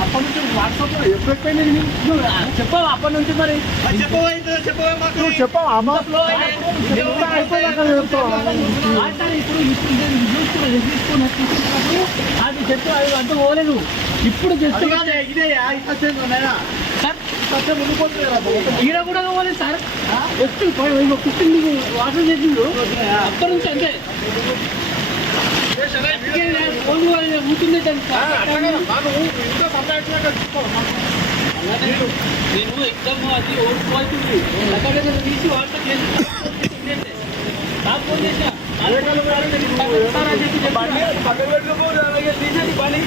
అప్పటి నుంచి వాట్సాప్ లో ఎప్పుడు ఎక్కువైంది చెప్పావు అప్పటి నుంచి మరి చెప్పావు అమ్మలో అది చెప్పు అది అంత పోలేదు ఇప్పుడు జస్ట్ ఇదే ఈడ కూడా పోలేదు సార్ జస్ట్ ఫిఫ్టీన్ మీకు వాటర్ చేసిండు అప్పటి నుంచి అంతే కూర్చుందే నేను ఎగ్జామ్ అది ఓడిపోతుంది అక్కడ తీసి వాట్సాప్ చేసి ఫోన్ చేసా తీసేది పని